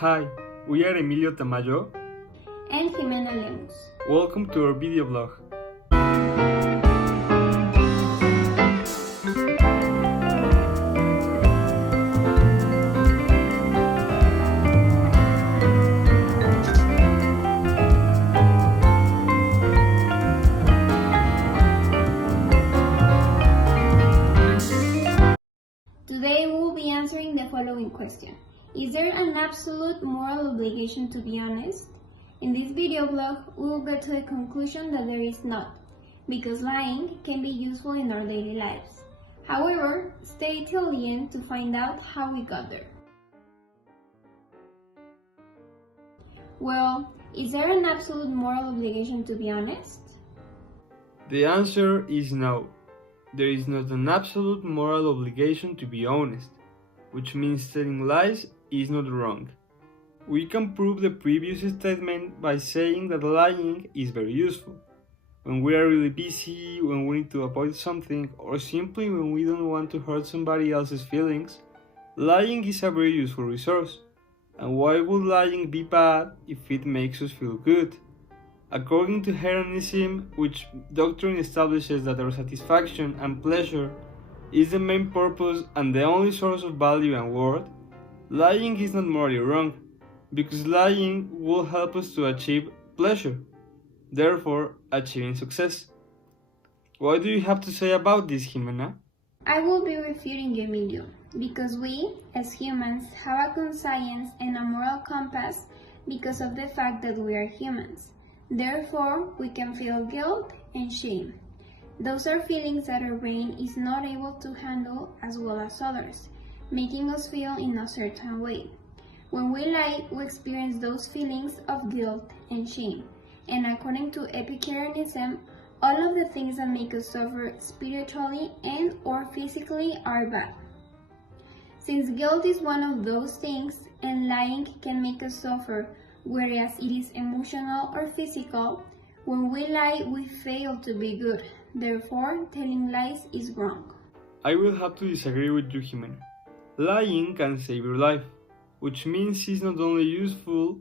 Hi, we are Emilio Tamayo and Jimena Lemus. Welcome to our video blog. Today we'll be answering the following question. Is there an absolute moral obligation to be honest? In this video blog, we will get to the conclusion that there is not, because lying can be useful in our daily lives. However, stay till the end to find out how we got there. Well, is there an absolute moral obligation to be honest? The answer is no. There is not an absolute moral obligation to be honest, which means telling lies is not wrong. We can prove the previous statement by saying that lying is very useful. When we are really busy, when we need to avoid something, or simply when we don't want to hurt somebody else's feelings, lying is a very useful resource. And why would lying be bad if it makes us feel good? According to hedonism, which doctrine establishes that our satisfaction and pleasure is the main purpose and the only source of value and worth, lying is not morally wrong, because lying will help us to achieve pleasure, therefore achieving success. What do you have to say about this, Jimena? I will be refuting you, Emilio, because we, as humans, have a conscience and a moral compass because of the fact that we are humans. Therefore, we can feel guilt and shame. Those are feelings that our brain is not able to handle as well as others, making us feel in a certain way. When we lie, we experience those feelings of guilt and shame. And according to Epicureanism, all of the things that make us suffer spiritually and or physically are bad. Since guilt is one of those things and lying can make us suffer, whereas it is emotional or physical, when we lie we fail to be good. Therefore, telling lies is wrong. I will have to disagree with you, Jimena. Lying can save your life, which means it's not only useful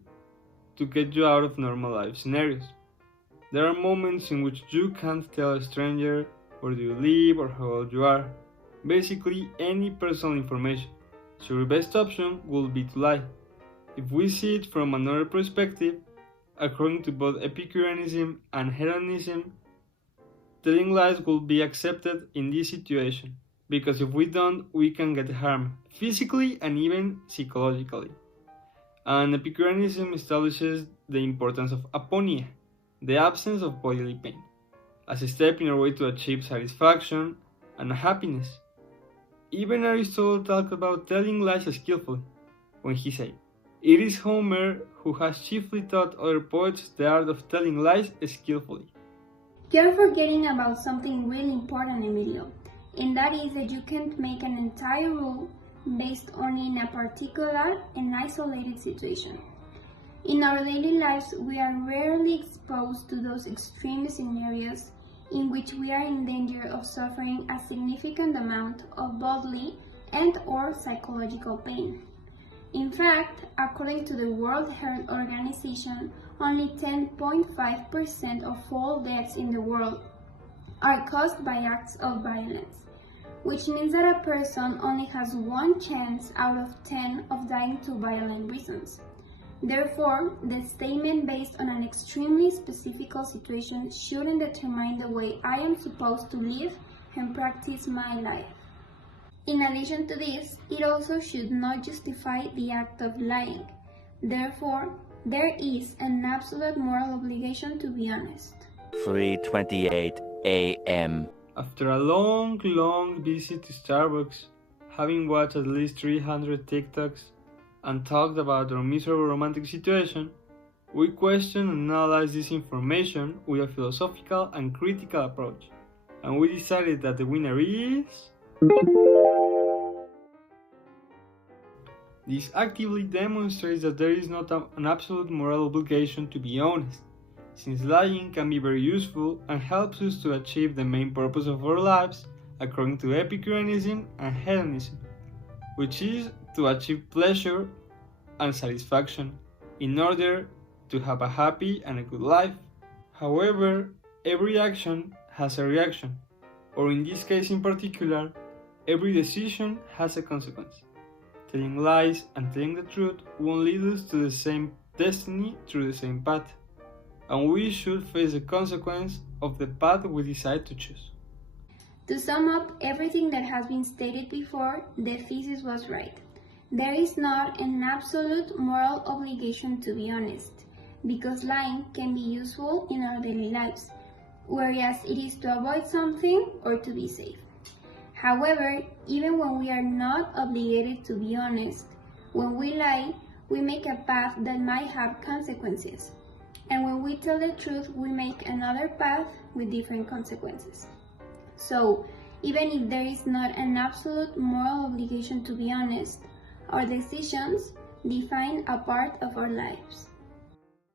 to get you out of normal life scenarios. There are moments in which you can't tell a stranger where do you live or how old you are, basically any personal information, so your best option will be to lie. If we see it from another perspective, according to both Epicureanism and hedonism, telling lies will be accepted in this situation, because if we don't, we can get harmed, physically and even psychologically. And Epicureanism establishes the importance of aponia, the absence of bodily pain, as a step in our way to achieve satisfaction and happiness. Even Aristotle talked about telling lies skillfully, when he said, "It is Homer who has chiefly taught other poets the art of telling lies skillfully." You're forgetting about something really important, Emilio, and that is that you can't make an entire rule based only in a particular and isolated situation. In our daily lives, we are rarely exposed to those extreme scenarios in which we are in danger of suffering a significant amount of bodily and or psychological pain. In fact, according to the World Health Organization, only 10.5% of all deaths in the world are caused by acts of violence, which means that a person only has one chance out of 10 of dying to violent reasons. Therefore, the statement based on an extremely specific situation shouldn't determine the way I am supposed to live and practice my life. In addition to this, it also should not justify the act of lying. Therefore, there is an absolute moral obligation to be honest. 3:28 a.m. After a long visit to Starbucks, having watched at least 300 TikToks and talked about our miserable romantic situation, we question and analyze this information with a philosophical and critical approach, and we decided that the winner is... This actively demonstrates that there is not an absolute moral obligation to be honest, since lying can be very useful and helps us to achieve the main purpose of our lives according to Epicureanism and hedonism, which is to achieve pleasure and satisfaction in order to have a happy and a good life. However, every action has a reaction, or in this case in particular, every decision has a consequence. Telling lies and telling the truth won't lead us to the same destiny through the same path, and we should face the consequence of the path we decide to choose. To sum up everything that has been stated before, the thesis was right. There is not an absolute moral obligation to be honest, because lying can be useful in our daily lives, whereas it is to avoid something or to be safe. However, even when we are not obligated to be honest, when we lie, we make a path that might have consequences. And when we tell the truth, we make another path with different consequences. So, even if there is not an absolute moral obligation to be honest, our decisions define a part of our lives.